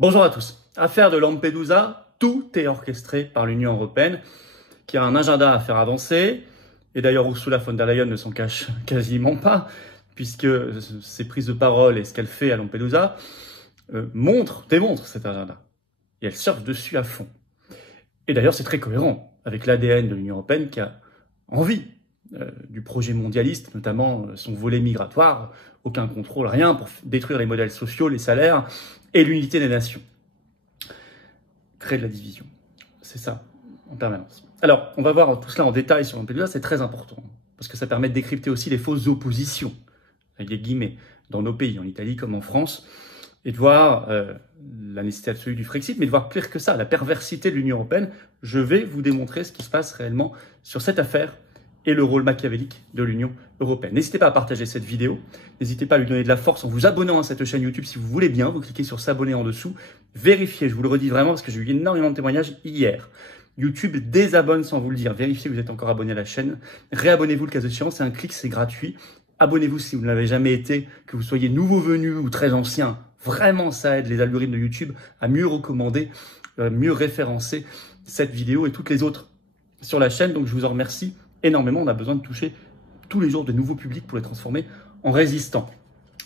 Bonjour à tous. Affaire de Lampedusa, tout est orchestré par l'Union européenne qui a un agenda à faire avancer. Et d'ailleurs, Ursula von der Leyen ne s'en cache quasiment pas, puisque ses prises de parole et ce qu'elle fait à Lampedusa démontrent cet agenda. Et elle surfe dessus à fond. Et d'ailleurs, c'est très cohérent avec l'ADN de l'Union européenne qui a envie du projet mondialiste, notamment son volet migratoire, aucun contrôle, rien pour détruire les modèles sociaux, les salaires et l'unité des nations. Créer de la division. C'est ça, en permanence. Alors, on va voir tout cela en détail sur Lampedusa, c'est très important, parce que ça permet de décrypter aussi les fausses oppositions, avec des guillemets, dans nos pays, en Italie comme en France, et de voir la nécessité absolue du Frexit, mais de voir pire que ça, la perversité de l'Union européenne. Je vais vous démontrer ce qui se passe réellement sur cette affaire et le rôle machiavélique de l'Union européenne. N'hésitez pas à partager cette vidéo, n'hésitez pas à lui donner de la force en vous abonnant à cette chaîne YouTube si vous voulez bien, vous cliquez sur s'abonner en dessous, vérifiez, je vous le redis vraiment parce que j'ai eu énormément de témoignages hier. YouTube désabonne sans vous le dire, vérifiez que vous êtes encore abonné à la chaîne, réabonnez-vous le cas échéant, c'est un clic, c'est gratuit, abonnez-vous si vous ne l'avez jamais été, que vous soyez nouveau venu ou très ancien, vraiment ça aide les algorithmes de YouTube à mieux recommander, mieux référencer cette vidéo et toutes les autres sur la chaîne, donc je vous en remercie énormément. On a besoin de toucher tous les jours de nouveaux publics pour les transformer en résistants.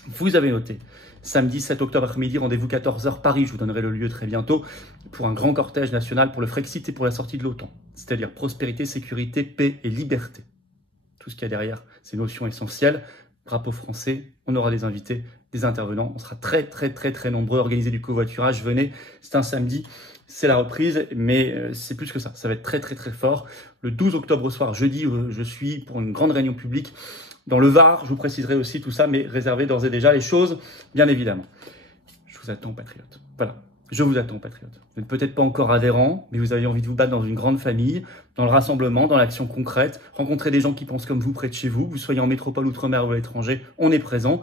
Vous avez noté, samedi 7 octobre après-midi, rendez-vous 14h Paris, je vous donnerai le lieu très bientôt, pour un grand cortège national pour le Frexit et pour la sortie de l'OTAN, c'est-à-dire prospérité, sécurité, paix et liberté. Tout ce qu'il y a derrière, ces notions essentielles. Drapeau français, on aura des invités, des intervenants, on sera très nombreux, organiser du covoiturage, venez, c'est un samedi, c'est la reprise, mais c'est plus que ça, ça va être très fort. Le 12 octobre au soir, jeudi, je suis pour une grande réunion publique dans le Var, je vous préciserai aussi tout ça, mais réservez d'ores et déjà les choses, bien évidemment. Je vous attends, patriotes. Voilà, je vous attends, patriotes. Vous n'êtes peut-être pas encore adhérents, mais vous avez envie de vous battre dans une grande famille, dans le rassemblement, dans l'action concrète, rencontrer des gens qui pensent comme vous près de chez vous, vous soyez en métropole, outre-mer ou à l'étranger, on est présent.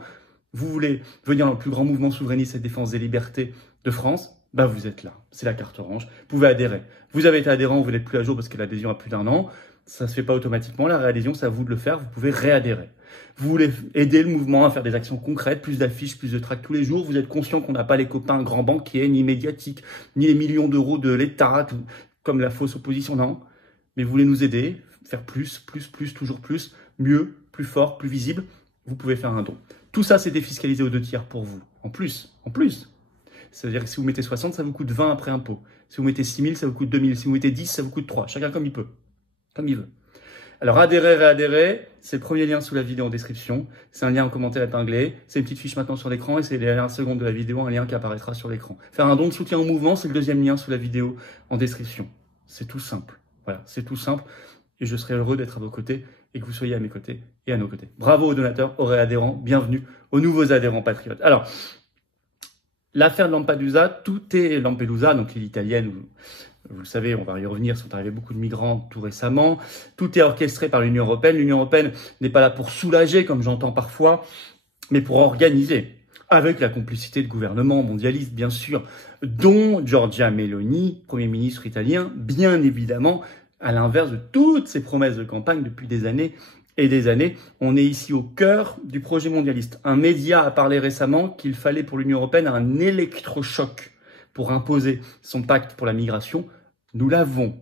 Vous voulez venir dans le plus grand mouvement souverainiste et défense des libertés de France, bah vous êtes là, c'est la carte orange, vous pouvez adhérer. Vous avez été adhérent, vous n'êtes plus à jour parce que l'adhésion a plus d'1 an, ça ne se fait pas automatiquement, la réadhésion c'est à vous de le faire, vous pouvez réadhérer. Vous voulez aider le mouvement à faire des actions concrètes, plus d'affiches, plus de tracts tous les jours, vous êtes conscient qu'on n'a pas les copains grands banquiers, ni médiatiques, ni les millions d'euros de l'État, comme la fausse opposition, non. Mais vous voulez nous aider, faire plus, toujours plus, mieux, plus fort, plus visible, vous pouvez faire un don. Tout ça c'est défiscalisé aux 2/3 pour vous, en plus. C'est-à-dire que si vous mettez 60, ça vous coûte 20 après impôt. Si vous mettez 6 000, ça vous coûte 2 000. Si vous mettez 10, ça vous coûte 3. Chacun comme il peut. Comme il veut. Alors, adhérer, réadhérer, c'est le premier lien sous la vidéo en description. C'est un lien en commentaire épinglé. C'est une petite fiche maintenant sur l'écran et c'est les dernières secondes de la vidéo, un lien qui apparaîtra sur l'écran. Faire un don de soutien au mouvement, c'est le deuxième lien sous la vidéo en description. C'est tout simple. Voilà, c'est tout simple. Et je serai heureux d'être à vos côtés et que vous soyez à mes côtés et à nos côtés. Bravo aux donateurs, aux réadhérents. Bienvenue aux nouveaux adhérents patriotes. Alors, l'affaire de Lampedusa, tout est Lampedusa, donc l'île italienne, vous le savez, on va y revenir, sont arrivés beaucoup de migrants tout récemment. Tout est orchestré par l'Union européenne. L'Union européenne n'est pas là pour soulager, comme j'entends parfois, mais pour organiser, avec la complicité de gouvernements mondialistes, bien sûr, dont Giorgia Meloni, Premier ministre italien, bien évidemment, à l'inverse de toutes ces promesses de campagne depuis des années et des années. On est ici au cœur du projet mondialiste. Un média a parlé récemment qu'il fallait pour l'Union européenne un électrochoc pour imposer son pacte pour la migration. Nous l'avons.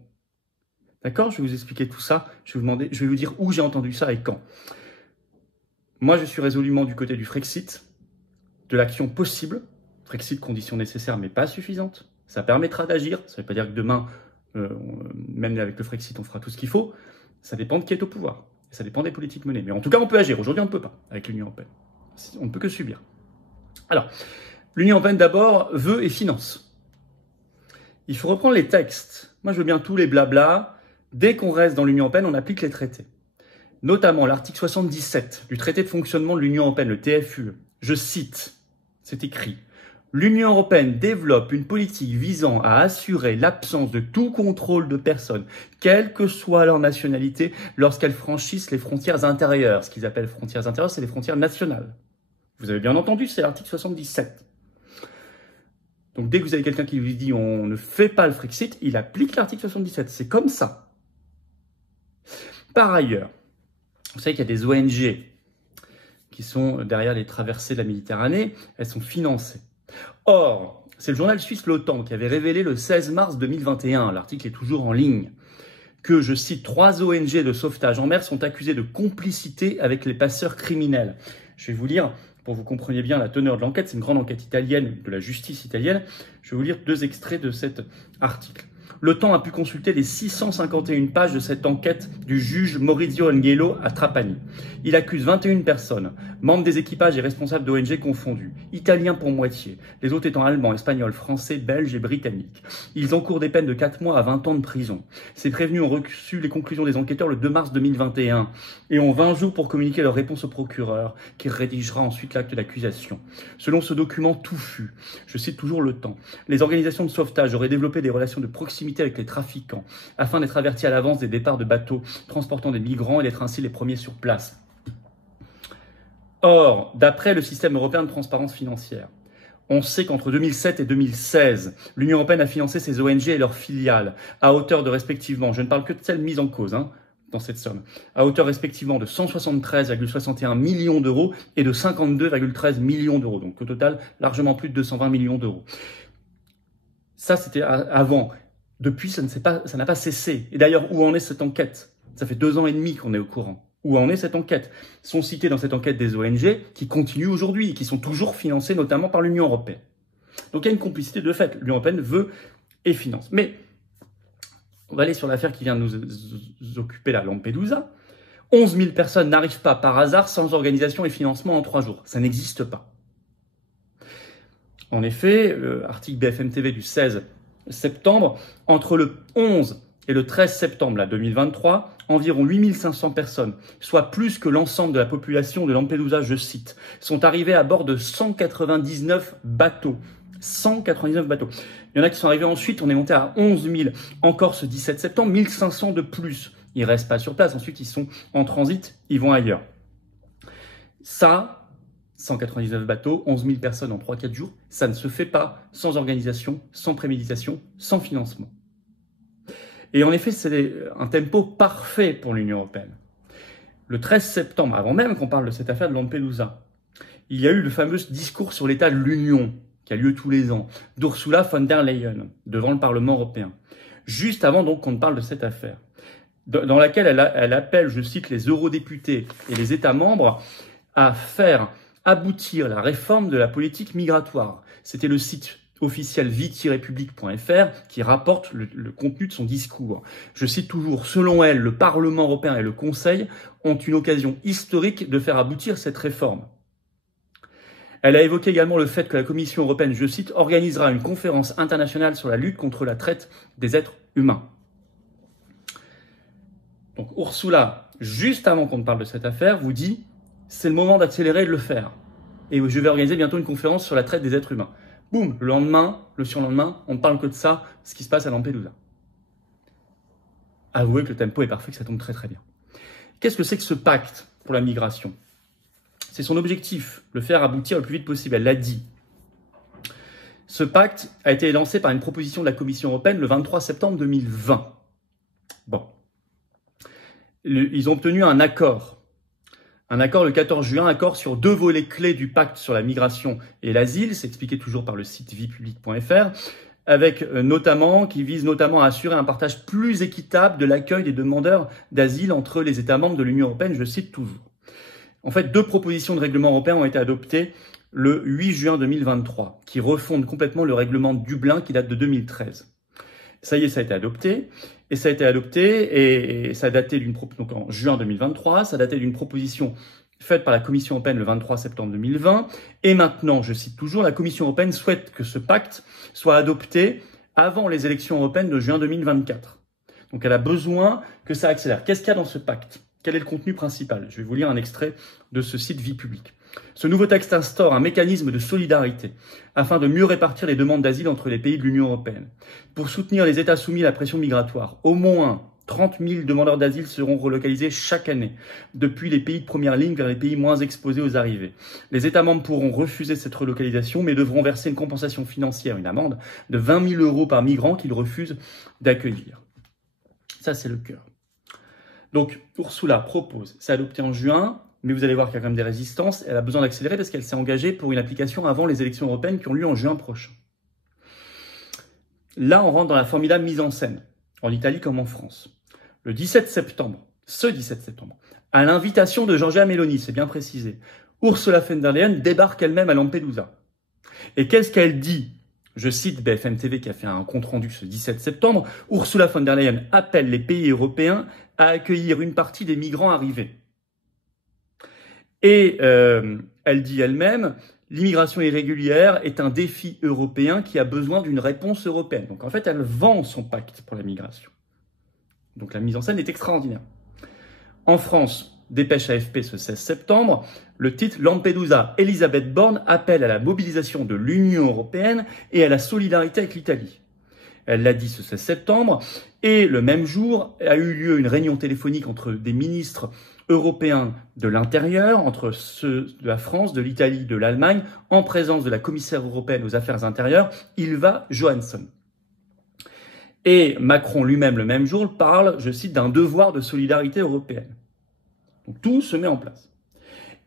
D'accord? Je vais vous expliquer tout ça. Je vais vous dire où j'ai entendu ça et quand. Moi, je suis résolument du côté du Frexit, de l'action possible. Frexit, condition nécessaire mais pas suffisante. Ça permettra d'agir. Ça ne veut pas dire que demain, même avec le Frexit, on fera tout ce qu'il faut. Ça dépend de qui est au pouvoir. Ça dépend des politiques menées. Mais en tout cas, on peut agir. Aujourd'hui, on ne peut pas avec l'Union européenne. On ne peut que subir. Alors, l'Union européenne, d'abord, veut et finance. Il faut reprendre les textes. Moi, je veux bien tous les blabla. Dès qu'on reste dans l'Union européenne, on applique les traités. Notamment l'article 77 du traité de fonctionnement de l'Union européenne, le TFUE. Je cite, c'est écrit. L'Union européenne développe une politique visant à assurer l'absence de tout contrôle de personnes, quelle que soit leur nationalité, lorsqu'elles franchissent les frontières intérieures. Ce qu'ils appellent frontières intérieures, c'est les frontières nationales. Vous avez bien entendu, c'est l'article 77. Donc dès que vous avez quelqu'un qui vous dit on ne fait pas le Frexit, il applique l'article 77. C'est comme ça. Par ailleurs, vous savez qu'il y a des ONG qui sont derrière les traversées de la Méditerranée, elles sont financées. Or, C'est le journal suisse Le Temps qui avait révélé le 16 mars 2021, l'article est toujours en ligne, que, je cite, 3 ONG de sauvetage en mer sont accusées de complicité avec les passeurs criminels. Je vais vous lire, pour que vous compreniez bien la teneur de l'enquête, c'est une grande enquête italienne, de la justice italienne, je vais vous lire 2 extraits de cet article. Le Temps a pu consulter les 651 pages de cette enquête du juge Maurizio Angelo à Trapani. Il accuse 21 personnes, membres des équipages et responsables d'ONG confondus, italiens pour moitié, les autres étant allemands, espagnols, français, belges et britanniques. Ils encourent des peines de 4 mois à 20 ans de prison. Ces prévenus ont reçu les conclusions des enquêteurs le 2 mars 2021 et ont 20 jours pour communiquer leur réponse au procureur, qui rédigera ensuite l'acte d'accusation. Selon ce document touffu, je cite toujours Le Temps, les organisations de sauvetage auraient développé des relations de proximité avec les trafiquants, afin d'être avertis à l'avance des départs de bateaux transportant des migrants et d'être ainsi les premiers sur place. Or, d'après le système européen de transparence financière, on sait qu'entre 2007 et 2016, l'Union européenne a financé ces ONG et leurs filiales à hauteur de respectivement, je ne parle que de celles mises en cause, dans cette somme, à hauteur respectivement de 173,61 millions d'euros et de 52,13 millions d'euros, donc au total largement plus de 220 millions d'euros. Ça, c'était avant. Depuis, ça n'a pas cessé. Et d'ailleurs, où en est cette enquête? Ça fait 2 ans et demi qu'on est au courant. Où en est cette enquête? Sont cités dans cette enquête des ONG qui continuent aujourd'hui et qui sont toujours financées notamment par l'Union européenne. Donc il y a une complicité de fait. L'Union européenne veut et finance. Mais on va aller sur l'affaire qui vient de nous occuper là, Lampedusa. 11 000 personnes n'arrivent pas par hasard sans organisation et financement en 3 jours. Ça n'existe pas. En effet, article BFM TV du 16 septembre, entre le 11 et le 13 septembre 2023, environ 8500 personnes, soit plus que l'ensemble de la population de Lampedusa, je cite, sont arrivées à bord de 199 bateaux. 199 bateaux. Il y en a qui sont arrivés ensuite, on est monté à 11 000. Encore ce 17 septembre, 1500 de plus. Ils ne restent pas sur place, ensuite ils sont en transit, ils vont ailleurs. Ça, 199 bateaux, 11 000 personnes en 3-4 jours, ça ne se fait pas sans organisation, sans préméditation, sans financement. Et en effet, c'est un tempo parfait pour l'Union européenne. Le 13 septembre, avant même qu'on parle de cette affaire de Lampedusa, il y a eu le fameux discours sur l'état de l'Union, qui a lieu tous les ans, d'Ursula von der Leyen, devant le Parlement européen, juste avant donc qu'on ne parle de cette affaire, dans laquelle elle appelle, je cite, les eurodéputés et les États membres à faire aboutir la réforme de la politique migratoire. C'était le site officiel vie-public.fr qui rapporte le contenu de son discours. Je cite toujours, selon elle, le Parlement européen et le Conseil ont une occasion historique de faire aboutir cette réforme. Elle a évoqué également le fait que la Commission européenne, je cite, organisera une conférence internationale sur la lutte contre la traite des êtres humains. Donc Ursula, juste avant qu'on ne parle de cette affaire, vous dit c'est le moment d'accélérer et de le faire. Et je vais organiser bientôt une conférence sur la traite des êtres humains. Boum, le lendemain, le surlendemain, on ne parle que de ça, ce qui se passe à Lampedusa. Avouez que le tempo est parfait, que ça tombe très très bien. Qu'est-ce que c'est que ce pacte pour la migration? C'est son objectif, le faire aboutir le plus vite possible, elle l'a dit. Ce pacte a été lancé par une proposition de la Commission européenne le 23 septembre 2020. Bon. Ils ont obtenu un accord. Un accord le 14 juin, accord sur 2 volets clés du pacte sur la migration et l'asile, c'est expliqué toujours par le site vie-public.fr, avec qui vise notamment à assurer un partage plus équitable de l'accueil des demandeurs d'asile entre les États membres de l'Union européenne, je cite toujours. En fait, 2 propositions de règlement européen ont été adoptées le 8 juin 2023, qui refondent complètement le règlement de Dublin qui date de 2013. Ça y est, ça a été adopté. Et ça a été adopté et ça a daté donc en juin 2023, ça a daté d'une proposition faite par la Commission européenne le 23 septembre 2020. Et maintenant, je cite toujours, la Commission européenne souhaite que ce pacte soit adopté avant les élections européennes de juin 2024. Donc elle a besoin que ça accélère. Qu'est-ce qu'il y a dans ce pacte? Quel est le contenu principal? Je vais vous lire un extrait de ce site Vie publique. Ce nouveau texte instaure un mécanisme de solidarité afin de mieux répartir les demandes d'asile entre les pays de l'Union européenne. Pour soutenir les États soumis à la pression migratoire, au moins 30 000 demandeurs d'asile seront relocalisés chaque année, depuis les pays de première ligne vers les pays moins exposés aux arrivées. Les États membres pourront refuser cette relocalisation, mais devront verser une compensation financière, une amende, de 20 000 € par migrant qu'ils refusent d'accueillir. Ça, c'est le cœur. Donc, Ursula propose, c'est adopté en juin, mais vous allez voir qu'il y a quand même des résistances. Elle a besoin d'accélérer parce qu'elle s'est engagée pour une application avant les élections européennes qui ont lieu en juin prochain. là, on rentre dans la formidable mise en scène, en Italie comme en France. Le 17 septembre, à l'invitation de Giorgia Meloni, c'est bien précisé, Ursula von der Leyen débarque elle-même à Lampedusa. Et qu'est-ce qu'elle dit? Je cite BFM TV qui a fait un compte-rendu ce 17 septembre. Ursula von der Leyen appelle les pays européens à accueillir une partie des migrants arrivés. Et elle dit elle-même, l'immigration irrégulière est un défi européen qui a besoin d'une réponse européenne. Donc en fait, elle vend son pacte pour la migration. Donc la mise en scène est extraordinaire. En France, dépêche AFP ce 16 septembre, le titre Lampedusa, Elisabeth Borne appelle à la mobilisation de l'Union européenne et à la solidarité avec l'Italie. Elle l'a dit ce 16 septembre, et le même jour a eu lieu une réunion téléphonique entre des ministres européens de l'intérieur, entre ceux de la France, de l'Italie, de l'Allemagne, en présence de la commissaire européenne aux affaires intérieures, Ylva Johansson. Et Macron lui-même, le même jour, parle, je cite, d'un devoir de solidarité européenne. Donc tout se met en place.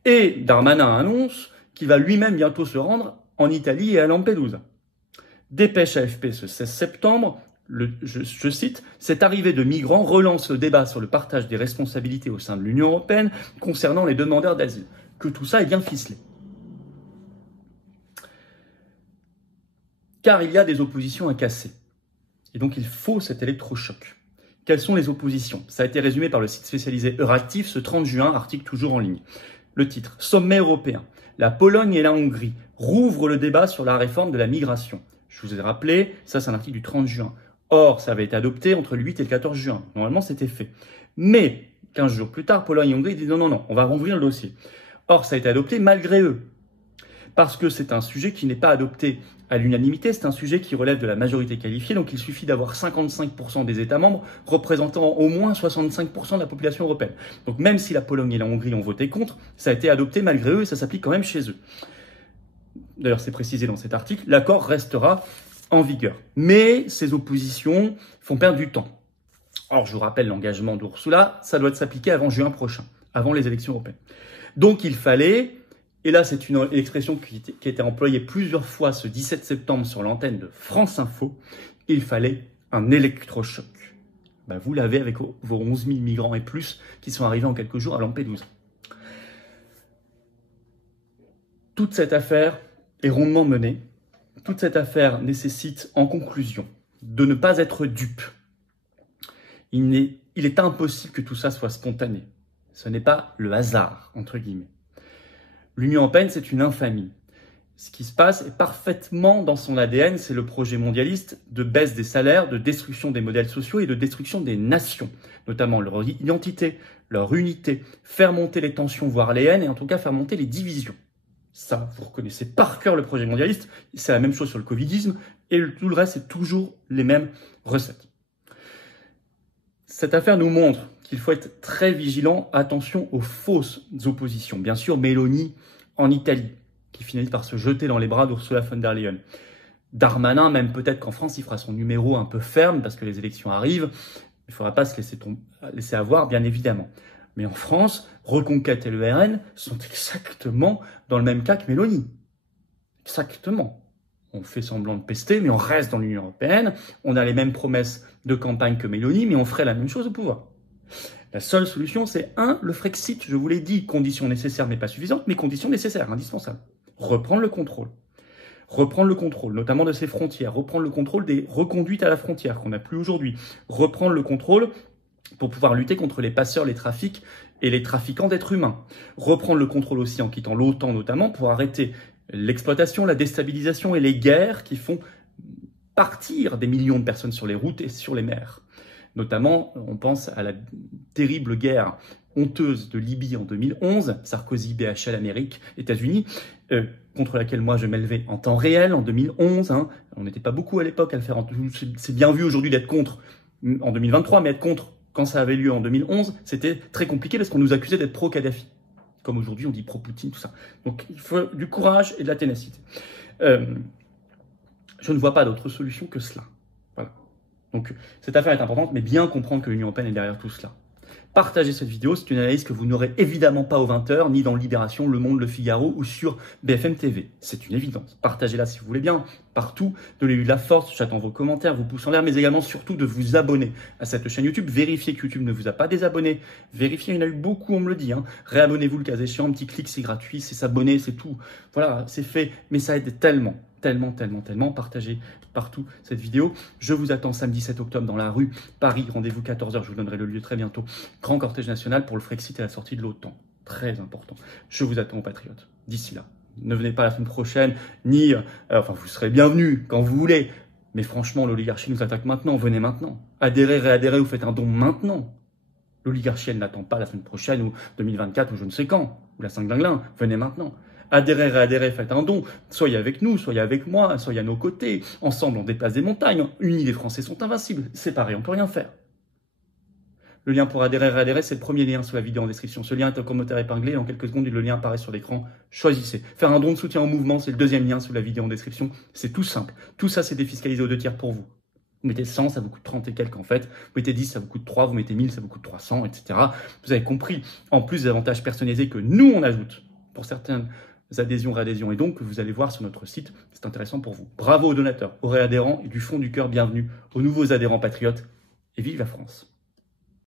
Et Darmanin annonce qu'il va lui-même bientôt se rendre en Italie et à Lampedusa. Dépêche AFP ce 16 septembre, je cite, « Cette arrivée de migrants relance le débat sur le partage des responsabilités au sein de l'Union européenne concernant les demandeurs d'asile. » Que tout ça est bien ficelé. Car il y a des oppositions à casser. Et donc il faut cet électrochoc. Quelles sont les oppositions? Ça a été résumé par le site spécialisé Euractiv ce 30 juin, article toujours en ligne. Le titre, Sommet européen. La Pologne et la Hongrie rouvrent le débat sur la réforme de la migration. Je vous ai rappelé, ça c'est un article du 30 juin. Or, ça avait été adopté entre le 8 et le 14 juin. Normalement, c'était fait. Mais, 15 jours plus tard, Pologne et Hongrie disent non, on va rouvrir le dossier. Or, ça a été adopté malgré eux. Parce que c'est un sujet qui n'est pas adopté à l'unanimité, c'est un sujet qui relève de la majorité qualifiée, donc il suffit d'avoir 55% des États membres représentant au moins 65% de la population européenne. Donc même si la Pologne et la Hongrie ont voté contre, ça a été adopté malgré eux et ça s'applique quand même chez eux. D'ailleurs, c'est précisé dans cet article, l'accord restera en vigueur. Mais ces oppositions font perdre du temps. Alors je vous rappelle l'engagement d'Ursula, ça doit s'appliquer avant juin prochain, avant les élections européennes. Donc il fallait... Et là, c'est une expression qui a été employée plusieurs fois ce 17 septembre sur l'antenne de France Info. Il fallait un électrochoc. Vous l'avez avec vos 11 000 migrants et plus qui sont arrivés en quelques jours à Lampedusa. Toute cette affaire est rondement menée. Toute cette affaire nécessite, en conclusion, de ne pas être dupe. Il est impossible que tout ça soit spontané. Ce n'est pas le hasard, entre guillemets. L'Union européenne, c'est une infamie. Ce qui se passe est parfaitement dans son ADN, c'est le projet mondialiste de baisse des salaires, de destruction des modèles sociaux et de destruction des nations, notamment leur identité, leur unité, faire monter les tensions, voire les haines, et en tout cas faire monter les divisions. Ça, vous reconnaissez par cœur le projet mondialiste, c'est la même chose sur le covidisme, et tout le reste, c'est toujours les mêmes recettes. Cette affaire nous montre qu'il faut être très vigilant, attention aux fausses oppositions. Bien sûr, Meloni en Italie, qui finit par se jeter dans les bras d'Ursula von der Leyen. Darmanin, même peut-être qu'en France, il fera son numéro un peu ferme, parce que les élections arrivent. Il ne faudra pas se laisser avoir, bien évidemment. Mais en France, Reconquête et le RN sont exactement dans le même cas que Meloni. Exactement. On fait semblant de pester, mais on reste dans l'Union européenne. On a les mêmes promesses de campagne que Meloni, mais on ferait la même chose au pouvoir. La seule solution, c'est le Frexit, je vous l'ai dit, condition nécessaire mais pas suffisante, mais condition nécessaire, indispensable. Reprendre le contrôle. Reprendre le contrôle, notamment de ses frontières. Reprendre le contrôle des reconduites à la frontière qu'on n'a plus aujourd'hui. Reprendre le contrôle pour pouvoir lutter contre les passeurs, les trafics et les trafiquants d'êtres humains. Reprendre le contrôle aussi en quittant l'OTAN notamment pour arrêter l'exploitation, la déstabilisation et les guerres qui font partir des millions de personnes sur les routes et sur les mers. Notamment, on pense à la terrible guerre honteuse de Libye en 2011, Sarkozy, BHL, Amérique, États-Unis, contre laquelle moi je m'élevais en temps réel en 2011. On n'était pas beaucoup à l'époque à le faire. C'est bien vu aujourd'hui d'être contre en 2023, mais être contre quand ça avait lieu en 2011, c'était très compliqué parce qu'on nous accusait d'être pro-Kadhafi. Comme aujourd'hui, on dit pro-Poutine, tout ça. Donc il faut du courage et de la ténacité. Je ne vois pas d'autre solution que cela. Voilà. Donc cette affaire est importante, mais bien comprendre que l'Union européenne est derrière tout cela. Partagez cette vidéo, c'est une analyse que vous n'aurez évidemment pas aux 20h, ni dans Libération, Le Monde, Le Figaro ou sur BFM TV. C'est une évidence. Partagez-la si vous voulez bien, partout. Donnez-lui de la force, j'attends vos commentaires, vos pouces en l'air, mais également surtout de vous abonner à cette chaîne YouTube. Vérifiez que YouTube ne vous a pas désabonné. Vérifiez, il y en a eu beaucoup, on me le dit. Réabonnez-vous le cas échéant, un petit clic, c'est gratuit, c'est s'abonner, c'est tout. Voilà, c'est fait, mais ça aide tellement. Partagez partout cette vidéo. Je vous attends samedi 7 octobre dans la rue Paris. Rendez-vous 14h, je vous donnerai le lieu très bientôt. Grand cortège national pour le Frexit et la sortie de l'OTAN. Très important. Je vous attends aux patriotes. D'ici là, ne venez pas la semaine prochaine, ni... enfin, vous serez bienvenus quand vous voulez. Mais franchement, l'oligarchie nous attaque maintenant. Venez maintenant. Adhérez, réadhérez, vous faites un don maintenant. L'oligarchie, elle n'attend pas la semaine prochaine ou 2024 ou je ne sais quand. Ou la 5 d'Anglin. Venez maintenant. Adhérez, réadhérez, faites un don. Soyez avec nous, soyez avec moi, soyez à nos côtés. Ensemble, on déplace des montagnes. Unis, les Français sont invincibles. Séparés, on ne peut rien faire. Le lien pour adhérer, réadhérer, c'est le premier lien sous la vidéo en description. Ce lien est un commentaire épinglé. En quelques secondes, le lien apparaît sur l'écran. Choisissez. Faire un don de soutien au mouvement, c'est le deuxième lien sous la vidéo en description. C'est tout simple. Tout ça, c'est défiscalisé aux 2 tiers pour vous. Vous mettez 100, ça vous coûte 30 et quelques en fait. Vous mettez 10, ça vous coûte 3. Vous mettez 1000, ça vous coûte 300, etc. Vous avez compris. En plus des avantages personnalisés que nous, on ajoute pour certaines adhésions, réadhésions, et donc que vous allez voir sur notre site, c'est intéressant pour vous. Bravo aux donateurs, aux réadhérents et du fond du cœur, bienvenue aux nouveaux adhérents patriotes, et vive la France.